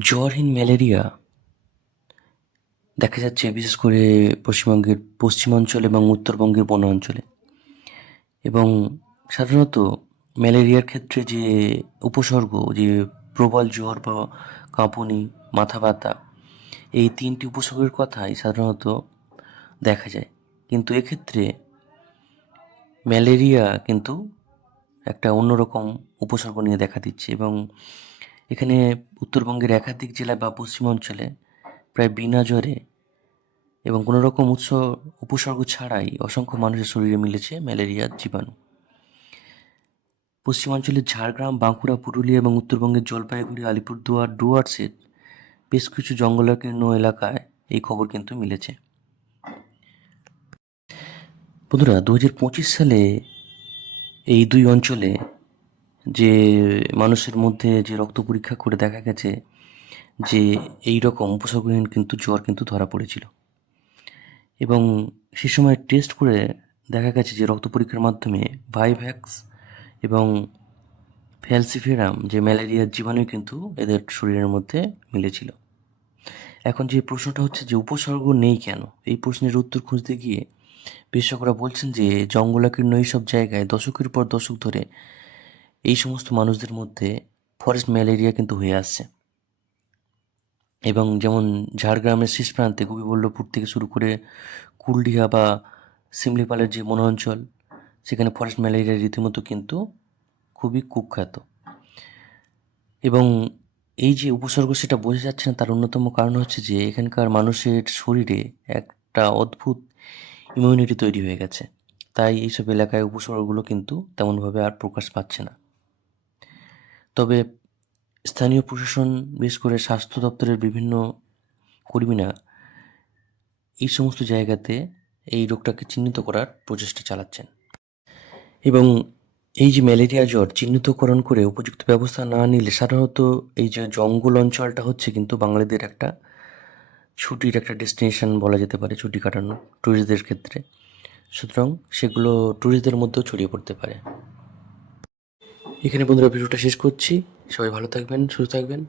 জ্বরহীন malaria দেখা যাচ্ছে বিশেষ করে পশ্চিমবঙ্গের পশ্চিমাঞ্চল এবং উত্তরবঙ্গের বন অঞ্চলে। এবং সাধারণত ম্যালেরিয়ার ক্ষেত্রে যে উপসর্গ, যে প্রবল জ্বর বা কাঁপুনি, মাথা ব্যথা, এই তিনটি উপসর্গের কথাই সাধারণত দেখা যায়। কিন্তু এক্ষেত্রে ম্যালেরিয়া কিন্তু একটা অন্যরকম উপসর্গ নিয়ে দেখা দিচ্ছে। এবং এখানে উত্তরবঙ্গের একাধিক জেলা বা পশ্চিমাঞ্চলে প্রায় বিনা জ্বরে এবং কোনো রকম উপসর্গ ছাড়াই অসংখ্য মানুষের শরীরে মিলেছে ম্যালেরিয়ার জীবাণু। পশ্চিমাঞ্চলের ঝাড়গ্রাম, বাঁকুড়া, পুরুলিয়া এবং উত্তরবঙ্গের জলপাইগুড়ি, আলিপুরদুয়ার, ডুয়ার্সের বেশ কিছু জঙ্গলাকীর্ণ এলাকায় এই খবর কিন্তু মিলেছে। বন্ধুরা, 2025 সালে এই দুই অঞ্চলে যে মানুষের মধ্যে যে রক্ত পরীক্ষা করে দেখা গেছে যে এই রকম উপসর্গহীন কিন্তু জ্বর কিন্তু ধরা পড়েছিল। এবং সে সময় টেস্ট করে দেখা গেছে যে রক্ত পরীক্ষার মাধ্যমে ভাইভ্যাক্স এবং ফ্যালসিফেরাম যে ম্যালেরিয়ার জীবাণু কিন্তু এদের শরীরের মধ্যে মিলেছিল। এখন যে প্রশ্নটা হচ্ছে যে উপসর্গ নেই কেন, এই প্রশ্নের উত্তর খুঁজতে গিয়ে বিশেষজ্ঞরা বলছেন যে জঙ্গলাকীর্ণ এইসব জায়গায় দশকের পর দশক ধরে এই সমস্ত মানুষদের মধ্যে ফরেস্ট ম্যালেরিয়া কিন্তু হয়ে আসছে। এবং যেমন ঝাড়গ্রামের শেষ প্রান্তে গোপীবল্লভপুর থেকে শুরু করে কুলডিহা বা শিমলিপালের যে বনাঞ্চল, সেখানে ফরেস্ট ম্যালেরিয়া রীতিমতো কিন্তু খুবই কুখ্যাত। এবং এই যে উপসর্গ সেটা বোঝা যাচ্ছে না, তার অন্যতম কারণ হচ্ছে যে এখানকার মানুষের শরীরে একটা অদ্ভুত ইমিউনিটি তৈরি হয়ে গেছে। তাই এইসব এলাকায় উপসর্গগুলো কিন্তু তেমনভাবে আর প্রকাশ পাচ্ছে না। তবে স্থানীয় প্রশাসন, বিশেষ করে স্বাস্থ্য দপ্তরের বিভিন্ন কর্মীরা এই সমস্ত জায়গাতে এই রোগটাকে চিহ্নিত করার প্রচেষ্টা চালাচ্ছেন। এবং এই যে ম্যালেরিয়া জ্বর চিহ্নিতকরণ করে উপযুক্ত ব্যবস্থা না নিলে সাধারণত এই যে জঙ্গল অঞ্চলটা হচ্ছে কিন্তু বাঙালিদের একটা ছুটির একটা ডেস্টিনেশন বলা যেতে পারে, ছুটি কাটানো ট্যুরিস্টদের ক্ষেত্রে। সুতরাং সেগুলো ট্যুরিস্টদের মধ্যেও ছড়িয়ে পড়তে পারে। এখানে বন্ধুরা ভিডিওটা শেষ করছি। সবাই ভালো থাকবেন, সুস্থ থাকবেন।